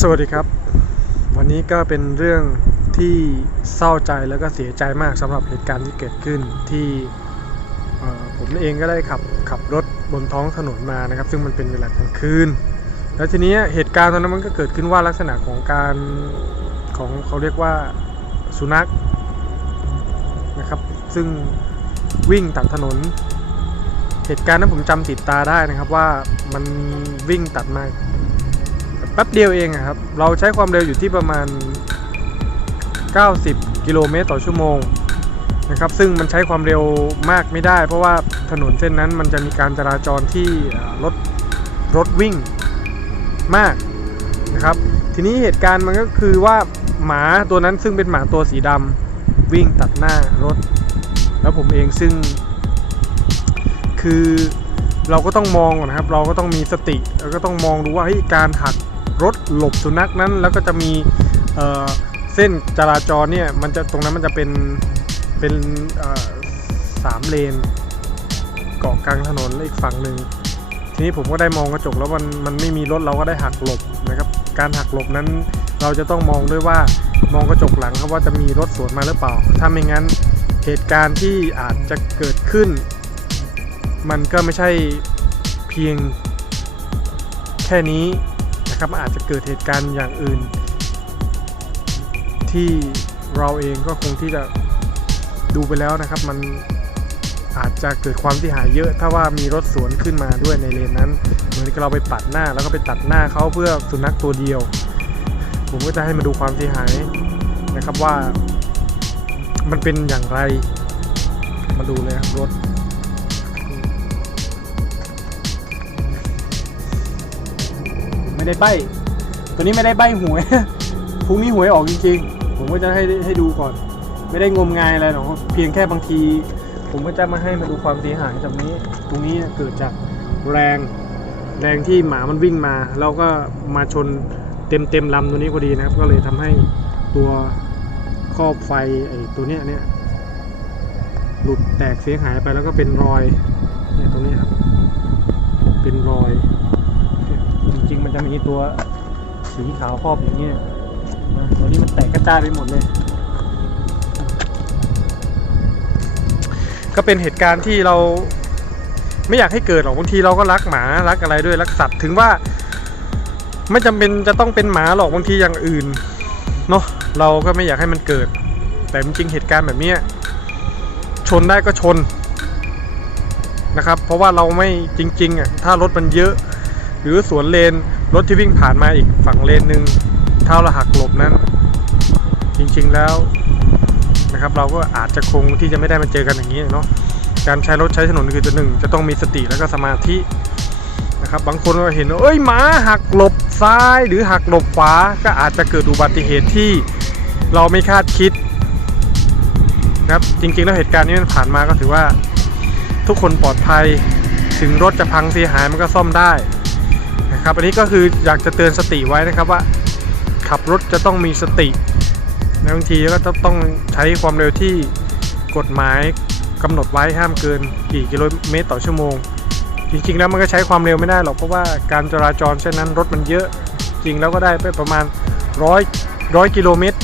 สวัสดีครับ วันนี้ก็เป็นเรื่องที่เศร้าใจแล้วก็เสียใจมากสำหรับเหตุการณ์ที่เกิดขึ้นที่ผมเองก็ได้ขับขับรถบนท้องถนนมานะครับ ซึ่งมันเป็นเวลากลางคืน แล้วทีนี้เหตุการณ์ตอนนั้นมันก็เกิดขึ้นว่าลักษณะของการของเขาเรียกว่าสุนัขนะครับ ซึ่งวิ่งตัดถนน เหตุการณ์นั้นผมจำติดตาได้นะครับว่ามันวิ่งตัดมา แป๊บเดียวเองอะครับ เราใช้ความเร็วอยู่ที่ประมาณ 90 กิโลเมตรต่อชั่วโมงนะครับ ซึ่งมันใช้ความเร็วมากไม่ได้ เพราะว่าถนนเส้นนั้นมันจะมีการจราจรที่รถรถวิ่งมากนะครับ ทีนี้เหตุการณ์มันก็คือว่าหมาตัวนั้นซึ่งเป็นหมาตัวสีดำวิ่งตัดหน้ารถ แล้วผมเองซึ่ง คือเราก็ต้องมองนะครับ เราก็ต้องมีสติ แล้วก็ต้องมองดูว่าเฮ้การหัก รถหลบสุนัขนั้น แล้วก็จะมีเเส้นจราจรเนี่ยมันจะตรงนั้นมันจะเป็นเป็นสามเลนเกาะกลางถนนแล้วอีกฝั่งหนึ่งทีนี้ผมก็ได้มองกระจกแล้วมันมันไม่มีรถเราก็ได้หักหลบนะครับ การหักหลบนั้นเราจะต้องมองด้วยว่ามองกระจกหลังครับว่าจะมีรถสวนมาหรือเปล่า ถ้าไม่งั้นเหตุการณ์ที่อาจจะเกิดขึ้น มันก็ไม่ใช่เพียงแค่นี้ นะครับมันอาจจะเกิดเหตุการณ์อย่างอื่น ที่เราเองก็คงที่จะดูไปแล้วนะครับ มันอาจจะเกิดความที่หายเยอะ ถ้าว่ามีรถสวนขึ้นมาด้วยในเลนนั้น เหมือนกับเราไปปัดหน้าแล้วก็ไปตัดหน้าเขาเพื่อสุนัขตัวเดียว ผมก็จะให้มาดูความเสียหายนะครับว่า มันเป็นอย่างไร มาดูเลยครับรถ ไม่ได้ใบตัวนี้ไม่ได้ใบหวยพรุ่งนี้หวยออกจริงๆ ผมก็จะให้ให้ดูก่อน ไม่ได้งมงายอะไรหรอกเพียงแค่บางที ผมก็จะมาให้มาดูความเสียหายจากนี้ ตรงนี้เกิดจากแรงแรงที่หมามันวิ่งมาแล้วก็มาชนเต็มเต็มลำตัวนี้พอดีนะครับ ก็เลยทำให้ตัวครอบไฟไอ้ตัวเนี้ยเนี่ยหลุดแตกเสียหายไปแล้วก็เป็นรอยเนี่ยตรงนี้ครับ เป็นรอย จริง ๆ มันจะมีตัวสีขาวครอบอย่างเงี้นะตัวนี้มันแตกกระจายไปหมดเลย ก็เป็นเหตุการณ์ที่เราไม่อยากให้เกิดหรอกบางทีเราก็รักหมารักอะไรด้วยรักสัตว์ถึงว่า ไม่จำเป็นจะต้องเป็นหมาหรอกบางทีอย่างอื่นเนาะเราก็ไม่อยากให้มันเกิด แต่จริงเหตุการณ์แบบนี้ชนได้ก็ชนนะครับ เพราะว่าเราไม่จริงๆอะถ้ารถมันเยอะ หรือสวนเลนรถที่วิ่งผ่านมาอีกฝั่งเลนหนึ่งถ้ารหักหลบนั้น จริงๆแล้วนะครับเราก็อาจจะคงที่จะไม่ได้มาเจอกันอย่างนี้เนาะการใช้รถใช้ถนนคือจะหนึ่งจะต้องมีสติแล้วก็สมาธินะครับบางคนก็เห็นเอ้ยหมาหักหลบซ้ายหรือหักหลบขวาก็อาจจะเกิดอุบัติเหตุที่เราไม่คาดคิดนะครับจริงๆแล้วเหตุการณ์นี้มันผ่านมาก็ถือว่า ทุกคนปลอดภัยถึงรถจะพังเสียหายมันก็ซ่อมได้ นะครับอันนี้ก็คืออยากจะเตือนสติไว้นะครับว่า ขับรถจะต้องมีสติและบางทีก็ต้องใช้ความเร็วที่กฎหมายกำหนดไว้ห้ามเกินกี่กิโลเมตรต่อชั่วโมง จริงๆแล้วมันก็ใช้ความเร็วไม่ได้หรอกเพราะว่าการจราจรเช่นนั้นรถมันเยอะ จริงแล้วก็ได้ไปประมาณร้อยร้อยกิโลเมตร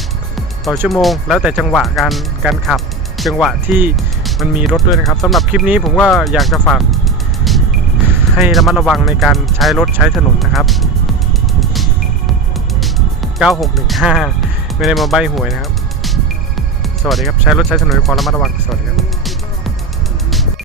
ต่อชั่วโมง แล้วแต่จังหวะการการขับจังหวะที่มันมีรถด้วยนะครับสำหรับคลิปนี้ผมก็อยากจะฝาก ให้ระมัดระวังในการใช้รถใช้ถนนนะครับ 9615 ไม่ได้มาใบหวยนะครับ สวัสดีครับ ใช้รถใช้ถนนด้วยความระมัดระวัง สวัสดีครับ